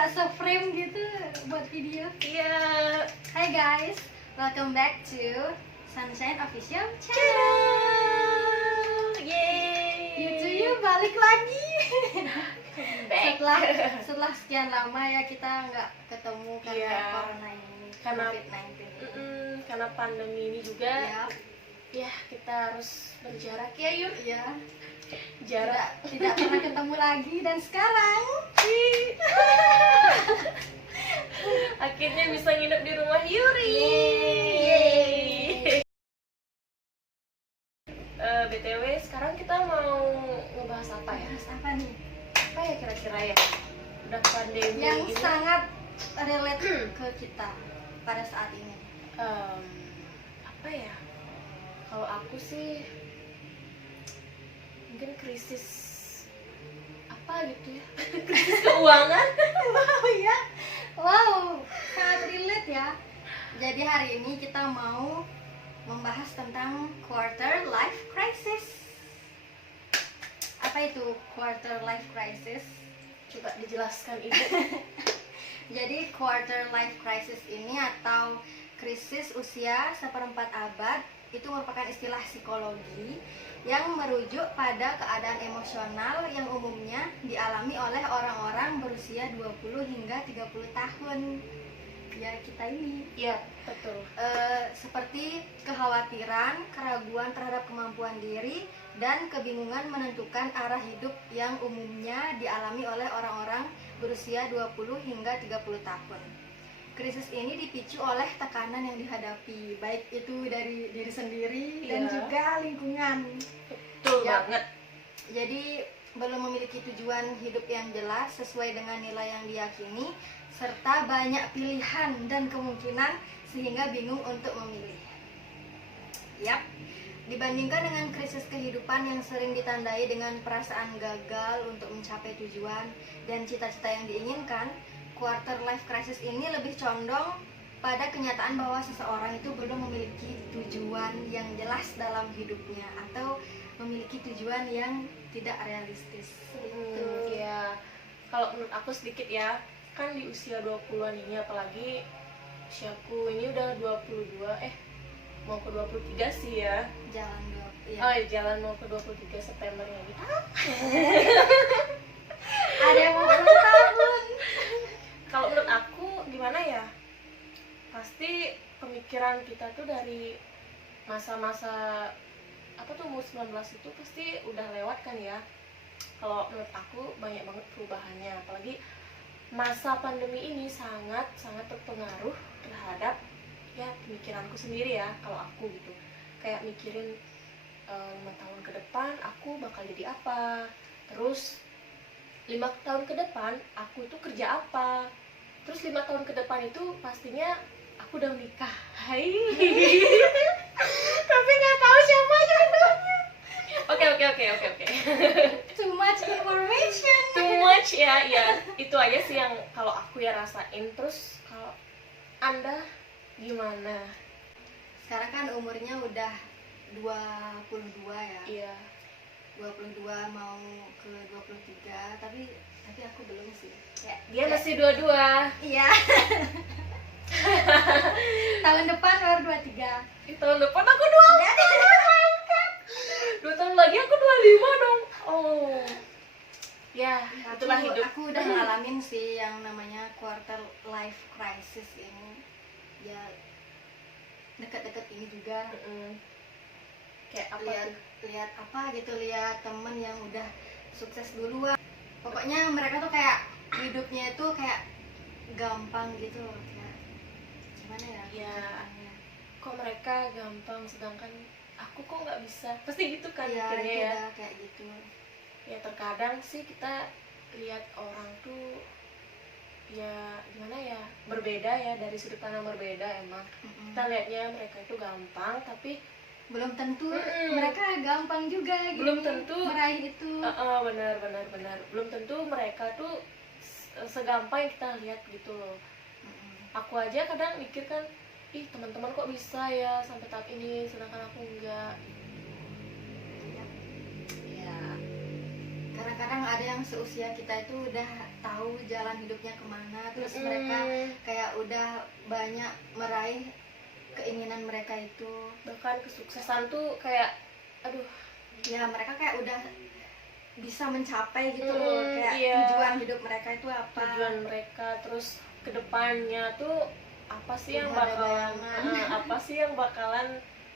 nggak se-frame gitu buat video. Iya. Hai guys, welcome back to Sunshine Official Channel. Yeay. YouTube balik lagi. Back. setelah sekian lama ya kita nggak ketemu karena Iya. corona ini, Karena COVID-19 ini. Karena pandemi ini juga. Ya, Ya, kita harus berjarak ya, Yun. iya. Jarak. Tidak pernah ketemu lagi dan sekarang Akhirnya bisa nginep di rumah Yuri. Yeay. BTW sekarang kita mau ngebahas apa ya? bahas apa nih? Apa ya kira-kira ya? Udah pandemi Yang ini. sangat relate ke kita pada saat ini. Apa ya? Kalau aku sih mungkin krisis apa gitu ya? Krisis keuangan. Wow ya, wow, sangat relate ya. Jadi hari ini kita mau membahas tentang quarter life crisis. Apa itu quarter life crisis? Coba dijelaskan Ibu. Jadi quarter life crisis ini atau krisis usia seperempat abad itu merupakan istilah psikologi yang merujuk pada keadaan emosional yang umumnya dialami oleh orang-orang berusia 20 hingga 30 tahun. Ya, kita ini. Iya, betul. Seperti kekhawatiran, keraguan terhadap kemampuan diri, dan kebingungan menentukan arah hidup yang umumnya dialami oleh orang-orang berusia 20 hingga 30 tahun. Krisis ini dipicu oleh tekanan yang dihadapi, baik itu dari diri sendiri dan Iya. juga lingkungan. Betul Ya. banget. Jadi belum memiliki tujuan hidup yang jelas sesuai dengan nilai yang diyakini, serta banyak pilihan dan kemungkinan sehingga bingung untuk memilih. Yap, dibandingkan dengan krisis kehidupan yang sering ditandai dengan perasaan gagal untuk mencapai tujuan dan cita-cita yang diinginkan, quarter life crisis ini lebih condong pada kenyataan bahwa seseorang itu belum memiliki tujuan yang jelas dalam hidupnya atau memiliki tujuan yang tidak realistis. Gitu. Ya, kalau menurut aku sedikit ya, kan di usia 20-an ini apalagi usiaku ini udah 22, mau ke 23 sih ya. Jalan dua, ya. Oh, jalan mau ke 23 September ini. Ada yang mau ulang tahun. Kalau menurut aku gimana ya? Pasti pemikiran kita tuh dari masa-masa apa tuh umur 19 itu pasti udah lewat kan ya. Kalau menurut aku banyak banget perubahannya, apalagi masa pandemi ini sangat berpengaruh terhadap ya pemikiranku sendiri ya. Kalau aku gitu kayak mikirin 5 tahun ke depan aku bakal jadi apa, terus 5 tahun ke depan aku itu kerja apa, terus 5 tahun ke depan itu pastinya aku udah menikah. Hai. Tapi nggak tahu siapa jodohnya. Oke. Too much information. Too much ya. Itu aja sih yang kalau aku ya rasain. Terus kalau Anda gimana? Sekarang kan umurnya udah 22 ya. Iya. 22 mau ke 23, tapi aku belum sih. Dia masih dua-dua. Iya. Tahun depan baru 23. Tahun depan aku 2 tahun lagi aku 25 dong. Oh. Ya, itulah hidup. Aku udah ngalamin sih yang namanya quarter life crisis ini. Ya deket-deket ini juga. Kayak apa tuh? lihat apa gitu, lihat temen yang udah sukses duluan. Pokoknya mereka tuh kayak hidupnya itu kayak gampang gitu loh. Kayak gimana ya? Ya. ceritanya. Kok mereka gampang sedangkan aku kok nggak bisa, pasti gitu kan Iya, mikirnya itu ya. udah kayak gitu. Ya terkadang sih kita lihat orang tuh ya gimana ya, berbeda ya, dari sudut pandang berbeda emang. Kita lihatnya mereka itu gampang tapi Belum tentu Mm-mm. mereka gampang juga gitu Belum tentu. meraih itu. benar belum tentu mereka tuh segampang yang kita lihat gitu loh. Aku aja kadang mikir kan, ih teman-teman kok bisa ya sampai tahap ini sedangkan aku enggak. Ya. Ya. Kadang-kadang ada yang yang seusia kita itu udah tahu jalan hidupnya kemana, terus mereka kayak udah banyak meraih keinginan mereka itu, bahkan kesuksesan tuh kayak aduh ya mereka kayak udah bisa mencapai gitu loh, kayak iya. tujuan hidup mereka itu apa, tujuan mereka, terus kedepannya tuh apa sih yang Udah ada bakalan bayangan. apa sih yang bakalan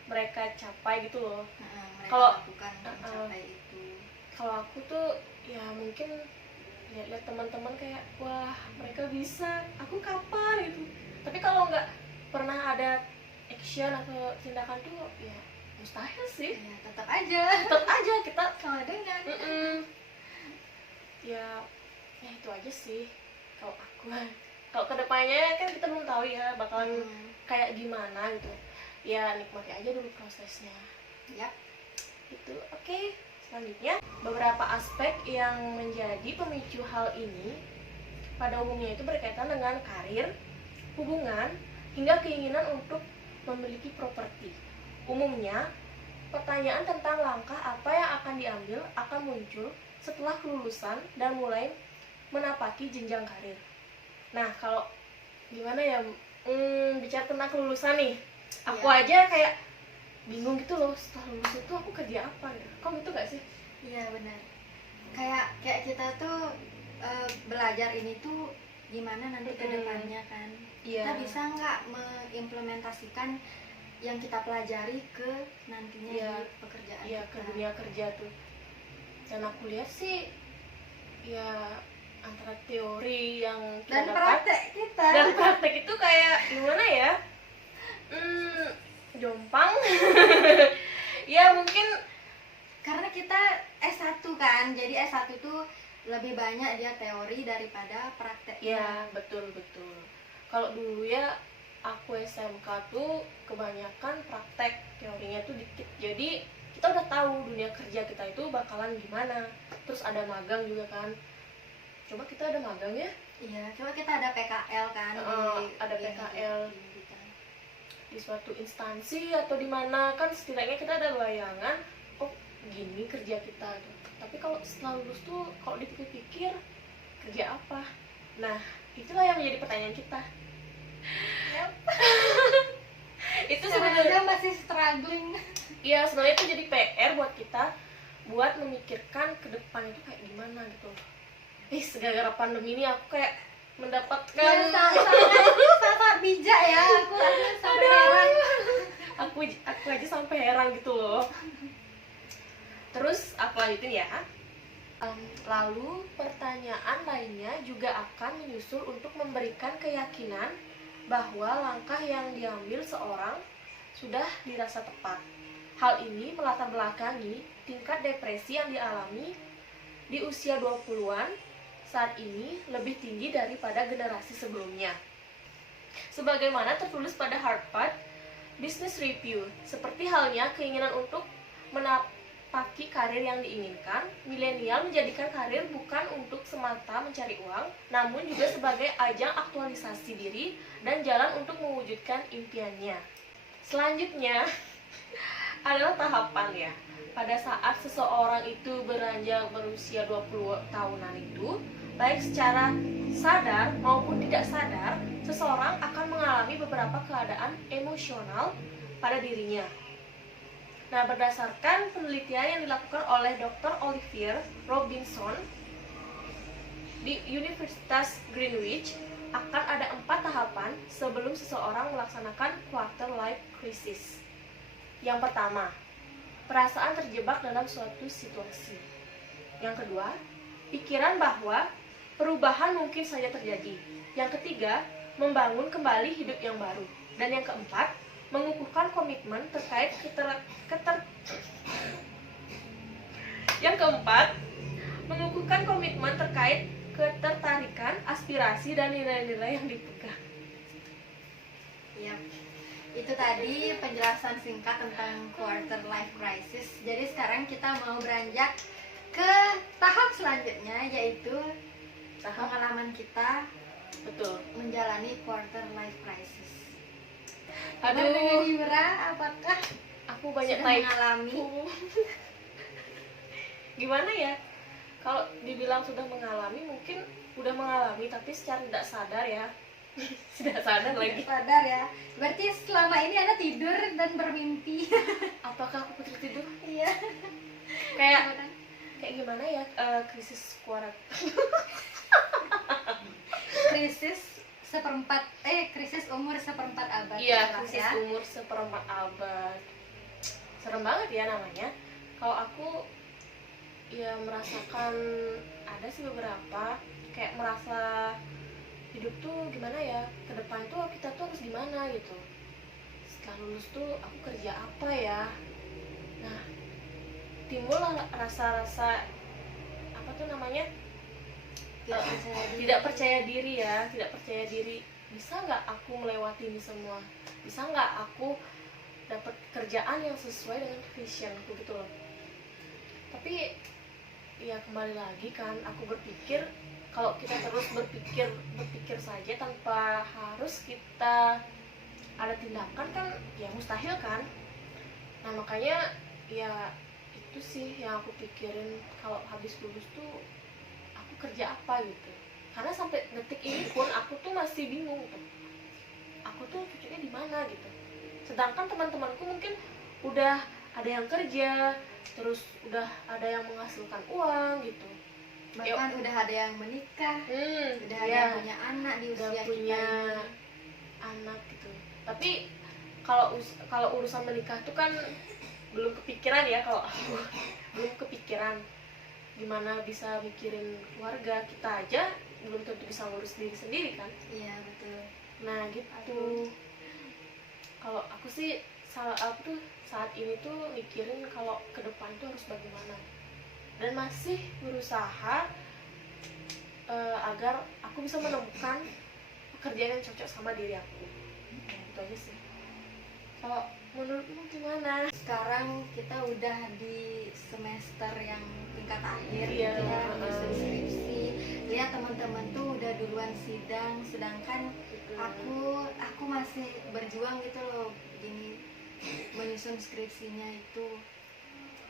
mereka capai gitu loh. mereka Kalau- lakukan untuk mencapai itu. Kalau aku tuh ya mungkin lihat teman-teman kayak wah mereka bisa, aku kapan gitu. Tapi kalau nggak pernah ada action atau tindakan tuh ya mustahil sih. Ya tetap aja Tetap aja kita sama dengan ya itu aja sih kalau aku. Kalau kedepannya kan kita belum tahu ya bakalan kayak gimana gitu. Ya nikmati aja dulu prosesnya. Yap. Itu oke. Selanjutnya beberapa aspek yang menjadi pemicu hal ini pada umumnya itu berkaitan dengan karir, hubungan, hingga keinginan untuk memiliki properti. Umumnya pertanyaan tentang langkah apa yang akan diambil akan muncul setelah kelulusan dan mulai menapaki jenjang karir. Nah, kalau gimana ya, bicara tentang kelulusan nih, aku aja kayak bingung gitu loh, setelah lulus itu aku kerja apa ya? Kamu itu gak sih? Iya benar. Kayak kita tuh belajar ini tuh gimana nanti ke depannya kan. Iya. Kita bisa nggak mengimplementasikan yang kita pelajari ke nantinya Iya. di pekerjaan Iya, ke kita. dunia kerja tuh. Dan aku lihat sih ya antara teori yang kita Dan dapat praktek kita. dan praktek itu kayak gimana ya? Jompang. Ya mungkin Karena kita S1 kan, jadi S1 tuh lebih banyak dia teori daripada prakteknya. ya betul. Kalau dulu ya aku SMK tuh kebanyakan praktek, teorinya tuh dikit. Jadi kita udah tahu dunia kerja kita itu bakalan gimana. Terus ada magang juga kan. Coba kita ada magang ya? Iya, coba kita ada PKL kan ada di PKL. kita. Di suatu instansi atau di mana kan setidaknya kita ada bayangan oh gini kerja kita gitu. Tapi kalau setelah lulus tuh kalau dipikir-pikir kerja apa? Nah itulah yang menjadi pertanyaan kita. Itu sebenarnya Sebenarnya masih struggling. ya sebenarnya itu jadi PR buat kita buat memikirkan ke depan itu kayak gimana gitu. Gara-gara pandemi ini aku kayak mendapatkan Ya, sangat bijak ya, aku aja sampai heran. aku aja sampai heran gitu loh. Terus aku lanjutin ya. Lalu pertanyaan lainnya juga akan menyusul untuk memberikan keyakinan bahwa langkah yang diambil seorang sudah dirasa tepat. Hal ini melatar belakangi tingkat depresi yang dialami di usia 20-an saat ini lebih tinggi daripada generasi sebelumnya. Sebagaimana tertulis pada Harvard Business Review, seperti halnya keinginan untuk menapaki karir yang diinginkan, milenial menjadikan karir bukan untuk semata mencari uang, namun juga sebagai ajang aktualisasi diri dan jalan untuk mewujudkan impiannya. Selanjutnya adalah tahapan ya. Pada saat seseorang itu beranjak berusia 20 tahunan itu, baik secara sadar maupun tidak sadar, seseorang akan mengalami beberapa keadaan emosional pada dirinya. Nah, berdasarkan penelitian yang dilakukan oleh Dr. Olivier Robinson di Universitas Greenwich, akan ada 4 tahapan sebelum seseorang melaksanakan quarter life crisis. Yang pertama, perasaan terjebak dalam suatu situasi. Yang kedua, pikiran bahwa perubahan mungkin saja terjadi. Yang ketiga, membangun kembali hidup yang baru. Dan yang keempat, mengukuhkan komitmen terkait Yang keempat, mengukuhkan komitmen terkait ketertarikan, aspirasi, dan nilai-nilai yang dipegang. Yap. Itu tadi penjelasan singkat tentang quarter life crisis. Jadi sekarang kita mau beranjak ke tahap selanjutnya, yaitu pengalaman kita Betul. menjalani quarter life crisis. Aduh, Dengan Yura, apakah aku banyak sudah mengalami? Gimana ya? kalau dibilang sudah mengalami, mungkin udah mengalami tapi secara tidak sadar ya. Tidak sadar lagi. Sadar ya. Berarti selama ini Anda tidur dan bermimpi. Apakah aku putri tidur? Iya. Kayak gimana ya, krisis keluarga. Krisis umur seperempat abad. Iya, Lah, krisis ya. umur seperempat abad. Serem banget ya namanya. Kalau aku ya merasakan, ada sih beberapa kayak merasa hidup tuh gimana ya, ke depan tuh kita tuh harus gimana gitu. Setelah lulus tuh aku kerja apa ya. Nah, timbullah rasa-rasa apa tuh namanya, tidak percaya diri ya, tidak percaya diri. Bisa nggak aku melewati ini semua? Bisa nggak aku dapat kerjaan yang sesuai dengan visionku gitu loh. Tapi ya kembali lagi kan, aku berpikir kalau kita terus berpikir saja tanpa harus kita ada tindakan kan ya mustahil kan. Nah makanya ya itu sih yang aku pikirin, kalau habis lulus tuh aku kerja apa gitu. Karena sampai detik ini pun aku tuh masih bingung tuh, aku tuh cocoknya di mana gitu. Sedangkan teman-temanku mungkin udah ada yang kerja, terus udah ada yang menghasilkan uang gitu. Bahkan udah ada yang menikah, udah ada ya, yang punya anak di udah usia punya kita ini. anak gitu. Tapi kalau urusan menikah tuh kan belum kepikiran ya, kalau aku belum kepikiran gimana bisa mikirin keluarga. Kita aja belum tentu bisa ngurus diri sendiri kan. Iya betul. Nah gitu. Kalau aku sih saat ini tuh mikirin kalau ke depan tuh harus bagaimana, dan masih berusaha agar aku bisa menemukan pekerjaan yang cocok sama diri aku. Itu aja sih. Kalau menurutmu gimana? Sekarang kita udah di semester yang tingkat akhir Iya, gitu ya, menyusun skripsi. Lihat teman-teman tuh udah duluan sidang, sedangkan aku masih berjuang gitu loh, gini menyusun skripsinya itu.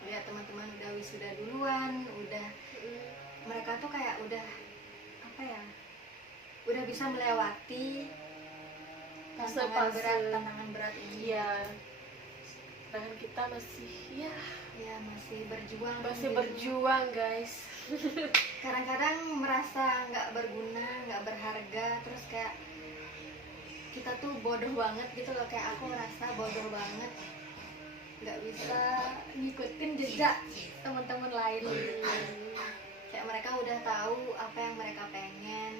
Lihat teman-teman udah wisuda duluan, udah mereka tuh kayak udah apa ya, udah bisa melewati tantangan berat ini. Iya. Dan kita masih masih berjuang, berjuang guys. Kadang-kadang merasa nggak berguna, nggak berharga, terus kayak kita tuh bodoh banget gitu loh. Kayak aku merasa bodoh banget, nggak bisa ngikutin jejak teman-teman lain gitu. Kayak mereka udah tahu apa yang mereka pengen,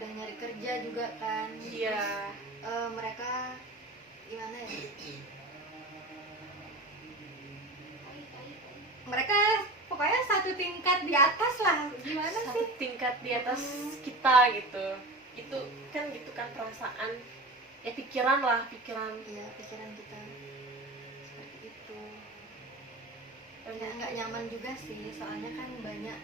udah nyari kerja juga kan. Iya. Mereka gimana ya, mereka pokoknya satu tingkat di atas lah, gimana Satu sih, tingkat di atas kita gitu. Itu kan gitu kan perasaan ya, pikiran iya pikiran kita seperti itu. Nggak nyaman juga sih, soalnya kan banyak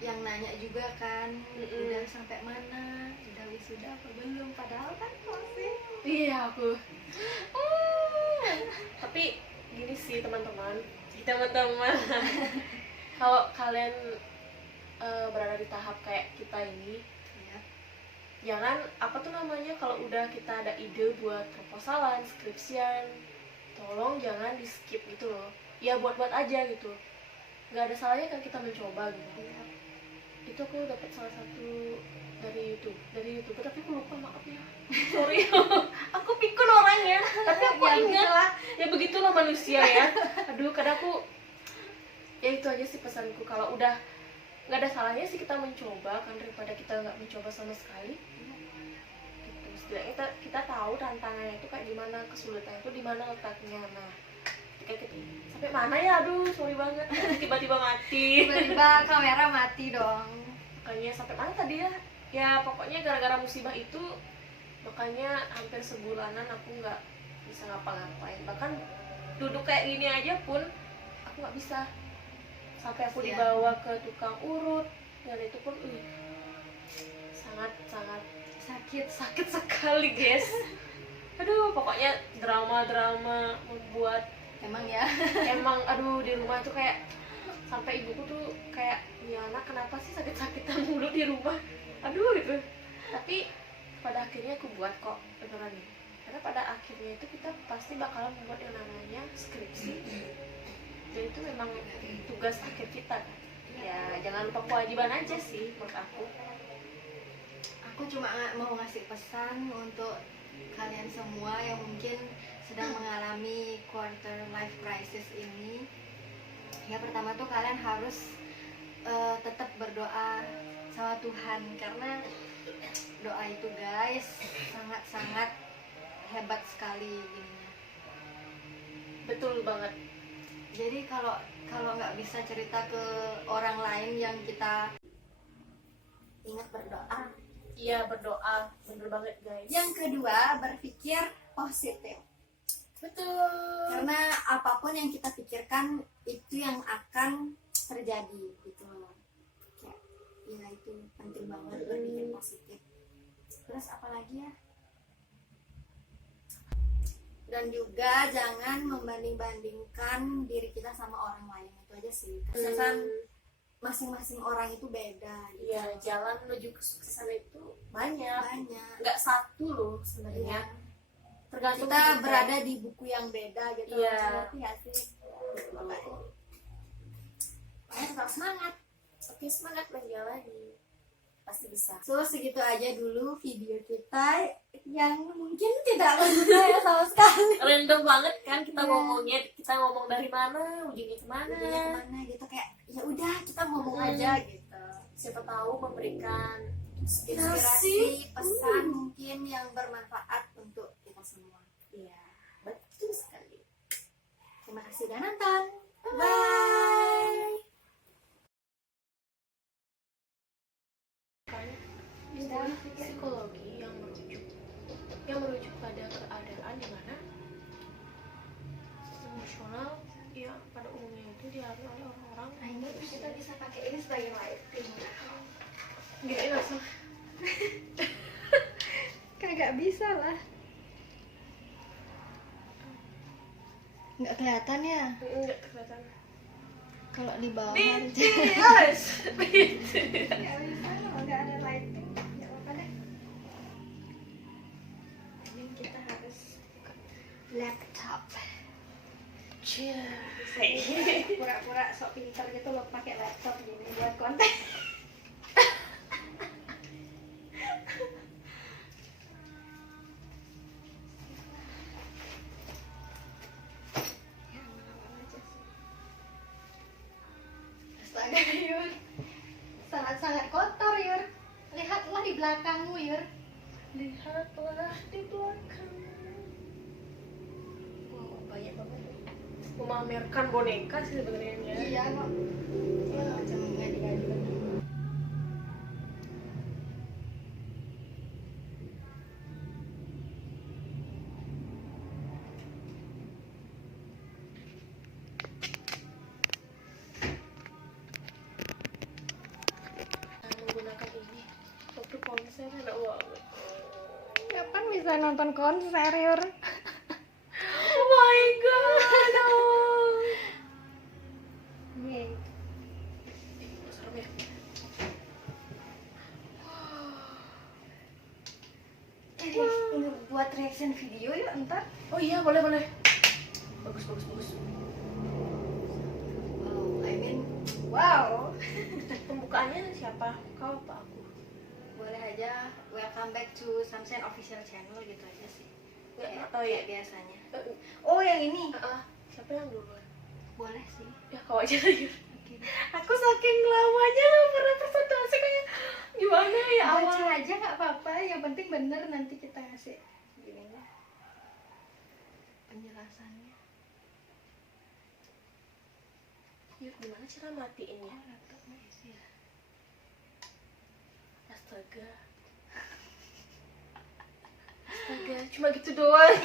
yang nanya juga kan, udah sampai mana, udah wisuda apa belum, padahal kan masih. Iya aku. Tapi gini sih teman-teman, kalau kalian berada di tahap kayak kita ini, Ya, jangan apa tuh namanya, kalau udah kita ada ide buat proposalan, skripsian, tolong jangan di skip gitu loh. Ya buat aja gitu, nggak ada salahnya kan kita mencoba gitu. ya. Itu aku dapat salah satu dari YouTube, tapi aku lupa, maaf ya, sorry. Aku pikun orangnya, tapi aku ingat ya begitulah manusia ya. Aduh, kadang aku ya itu aja sih pesanku, kalau udah nggak ada salahnya sih kita mencoba kan, daripada kita nggak mencoba sama sekali gitu. Setidaknya kita tahu tantangannya itu kayak gimana, kesulitan itu di mana letaknya. Nah ketika kita sampai mana ya, aduh sorry banget, tiba-tiba mati. Tiba-tiba kamera mati dong. Makanya sampai mana tadi ya, ya pokoknya gara-gara musibah itu, makanya hampir sebulanan aku nggak bisa ngapa-ngapain. Bahkan duduk kayak gini aja pun aku nggak bisa, sampai aku dibawa ke tukang urut, dan itu pun sangat sakit sekali guys. Aduh pokoknya drama membuat Emang ya. emang aduh di rumah tuh kayak sampai ibuku tuh kayak, ya anak kenapa sih sakit-sakitan mulu di rumah, aduh gitu. Tapi pada akhirnya aku buat kok beneran nih, karena pada akhirnya itu kita pasti bakalan membuat yang namanya skripsi, dan itu memang tugas akhir kita kan. Ya jangan lupa kewajiban aja sih menurut aku. Aku cuma mau ngasih pesan untuk kalian semua yang mungkin sedang mengalami quarter life crisis ini. Ya pertama tuh kalian harus tetap berdoa sama Tuhan, karena doa itu guys sangat-sangat hebat sekali gininya. Betul banget. Jadi kalau nggak bisa cerita ke orang lain, yang kita ingat berdoa. Iya, berdoa, bener banget guys. Yang kedua, berpikir positif. Betul. Karena apapun yang kita pikirkan itu yang akan terjadi gitu loh. Kayak, ya itu penting banget berpikir positif. Terus apa lagi ya? Dan juga jangan membanding-bandingkan diri kita sama orang lain, itu aja sih. Karena kan masing-masing orang itu beda gitu. Iya, jalan menuju kesuksesan itu banyak. Nggak satu loh sebenarnya. Iya. Tergantung Kita berada di buku yang beda gitu. Iya. Ngerti nggak sih? Makanya tetap semangat. Oke, semangat menjalani. Pasti bisa. So segitu aja dulu video kita yang mungkin tidak berguna ya sama sekali. Random banget kan kita Iya. ngomongnya, kita ngomong dari mana, ujungnya kemana. Ujungnya kemana gitu, kayak ya udah kita ngomong aja gitu. Siapa tahu memberikan Inspirasi, pesan mungkin yang bermanfaat untuk kita semua. Iya, betul sekali. Terima kasih sudah nonton. Bye. Kan istilah psikologi yang merujuk pada keadaan di mana emosional ya pada umumnya itu dialami oleh orang-orang. Nah ini kita bisa pakai ini sebagai lighting. Gini langsung. Kagak bisa lah. Nggak kelihatan ya? Enggak kelihatan. Kalau di bawah BTS. nggak bisa kalau nggak ada lighting. Nggak apa-apa deh. Ini kita harus buka laptop. Pura-pura sok pintar gitu loh pakai laptop gini buat konten. Ya, aman-aman aja sih. Astaga Yur, sangat-sangat kotor Yur. Lihatlah di belakangmu Yur. Lihatlah di belakang. Wow, banyak banget. Memamerkan boneka sih sebenarnya. Iya kok. Ya, macam ngadi-ngadi lagi. Menggunakan ini waktu konser enak banget. Kapan bisa nonton konser Yur? Oh my god. Nih. Serem ya. Buat reaction video yuk ntar. Oh iya, boleh. Bagus. Wow. Pembukaannya siapa? Kau apa aku? Boleh aja. Welcome back to Sunshine Official Channel gitu aja sih. Nggak tahu ya. Kayak biasanya. Oh yang ini. Siapa yang duluan? Boleh sih. Ya kau aja lagi. Oke. Aku saking lamanya nggak pernah presentasi kayak gimana ya Baca awal. aja nggak apa-apa. Yang penting bener nanti kita ngasih gininya. Penjelasannya. Yuk, gimana cara matiinnya? Laptopnya isi ya. Astaga, cuma gitu doang.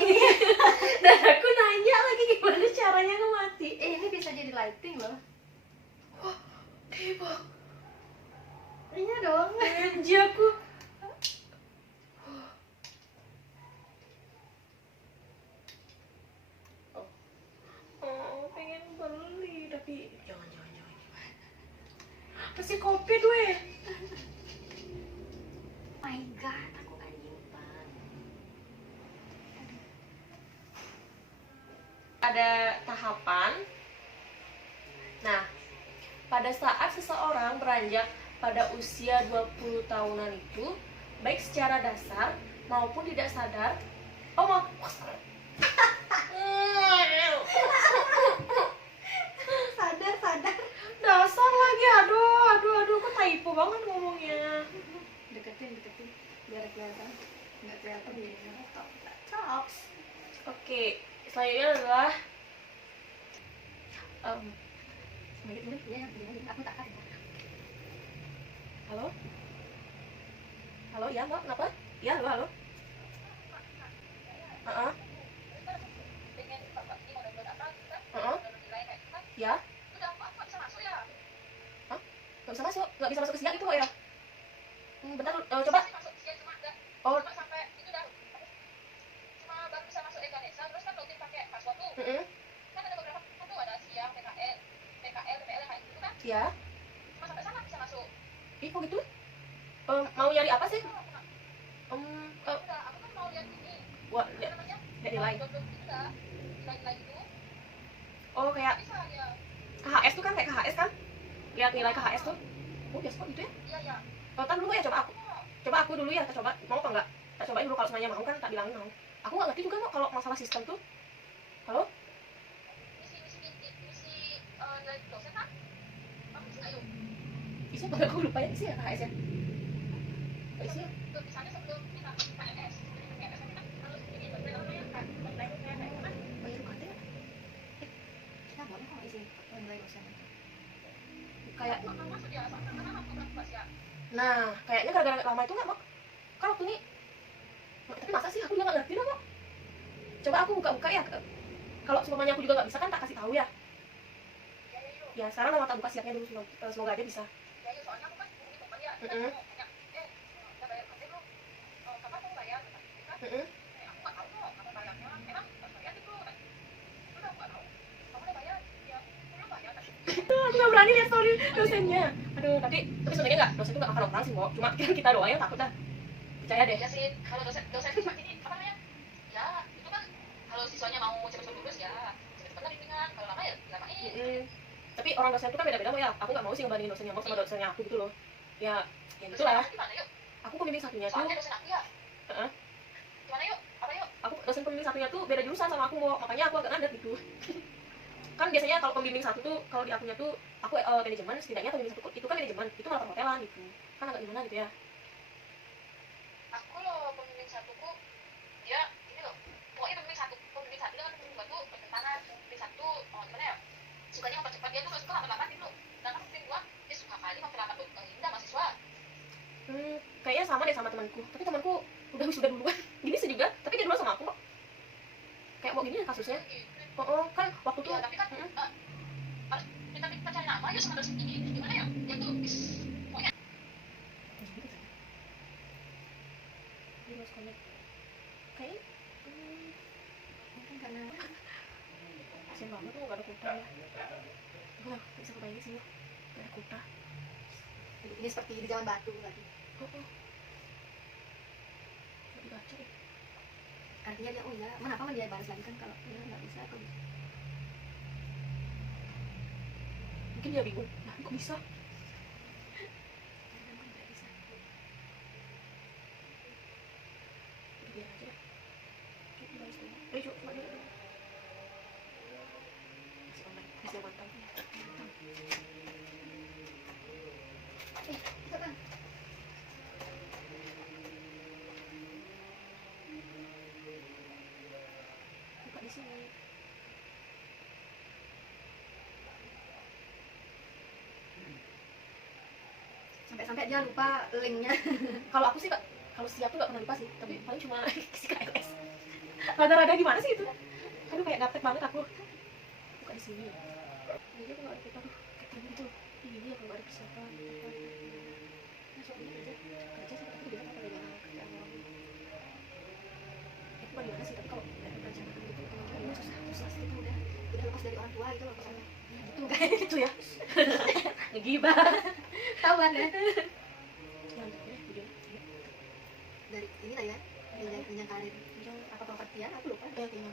Dan aku nanya lagi gimana caranya ngemati. Ini bisa jadi lighting loh. Wah, hebat. Iya dong. OMG aku. Oh, pengen beli tapi jangan. kasih kopi gue. My God, aku gak nyimpan. Ada tahapan. Nah, pada saat seseorang beranjak pada usia 20 tahunan itu, baik secara dasar maupun tidak sadar, Sadar. dasar lagi, aduh, kok typo banget ngomongnya. Deketin. Biar kelihatan. Nggak kelihatan di talks. Oke, selanjutnya adalah Iya, aku tak kasih. halo, ya mbak, kenapa? Ya, halo. Ya, nggak bisa masuk ke siang itu kok ya. Bentar, coba. Oh, mm-mm. Ya, ih kok gitu? Mau nyari apa sih? Wah, lihat nilai. Oh, kayak KHS tuh kan, kayak KHS kan? Lihat nilai KHS tuh. Oh, biasa kok gitu ya? Ntar dulu ya, coba aku dulu ya, kita coba. Mau apa enggak? Kita cobain dulu, kalau semuanya mau kan, tak bilangin mau. Aku nggak ngerti juga kok kalau masalah sistem tuh. Halo? Isi apa? Aku lupa ya, isi ya KHS ya? Isi ya? Oh iya, UKT ya? Kita boleh kok isi nilai dosen itu. Kayak nah, kayaknya gara-gara lama itu nggak mau. Kan waktu ini, tapi masa sih aku juga nggak ngerti loh kok. Coba aku buka-buka ya. Kalau semuanya aku juga nggak bisa kan, tak kasih tahu ya. Ya sekarang mau tak buka siapnya dulu, semoga aja bisa. Mm-mm. Mm-mm. Aku nggak berani lihat story dosennya. Aduh, tapi sebenarnya nggak, dosen tuh nggak akan orang sih kok. Cuma kita doang yang takut dah. Percaya deh. Ya sih, kalau dosen itu seperti ini apa namanya? Ya, itu kan kalau siswanya mau cepet-cepet lulus ya cepet-cepet lah bimbingan. Kalau lama ya lamain. Tapi orang dosen itu kan beda-beda ya. Aku nggak mau sih ngebandingin dosen yang mau sama dosennya aku gitu loh. Ya gitulah. Gimana yuk? Aku pembimbing satunya tuh. Soalnya dosen aku ya. Heeh. Gimana yuk? Apa yuk? Aku dosen pembimbing satunya tuh beda jurusan sama aku, makanya aku agak ngadet gitu. Kan biasanya kalau pembimbing satu tuh, kalau di akunya tuh aku manajemen, setidaknya pembimbing satu itu kan manajemen, itu malah perhotelan gitu. Kan agak gimana gitu ya. Aku loh pembimbing satuku dia ini loh. Pokoknya pembimbing satu dengan pembimbing dua tuh bertentangan. Pembimbing satu gimana ya? Sukanya mempercepat, dia tuh gak suka lambat-lambat gitu loh. Sedangkan pembimbing dua dia suka kali memperlambat tuh indah mahasiswa. Kayaknya sama deh sama temanku, tapi temanku udah wisuda duluan. Gini sih juga, tapi dia duluan sama aku kok. Kayak mau gini ya kasusnya. Oh, kan waktu tuh. Ya, tapi kan kita cari nama yuk sama dosen ini gimana ya? Dia tuh pokoknya Kayak Mungkin karena kasian banget tuh gak ada kuota ya. Wah, bisa kebayang sih, gak ada kuota. ini seperti di zaman batu lagi. Gak dibaca deh. Artinya dia, oh ya, kenapa dia balas lagi kan kalau dia nggak bisa atau bisa. Mungkin dia bingung, nah kok bisa? Biar aja deh. Coba dibalas dulu. Ayo coba dulu. Masih online, masih mantap. Itu kan Buka di sini. sampai dia lupa linknya. Kalau aku sih kak, kalau siap tuh gak pernah lupa sih, tapi paling cuma isi KLS. Rada-rada gimana sih itu? Aduh, kayak gaptek banget aku. Buka di sini. Ini aku gak ada kita tuh, kayak gitu. Ini aku gak ada persiapan. Masuk ini kerja sih, tapi bilang apa dengan kerjaan orang. Itu bagaimana sih, tapi kalau dari perencanaan gitu, teman-teman Susah sih, itu udah lepas dari orang tua gitu loh pesannya. gitu kayak gitu ya. ngegibah. Tahuan ya Lanjut ya, video. dari ini lah ya jenjang karir apa pengertian aku lupa Kayaknya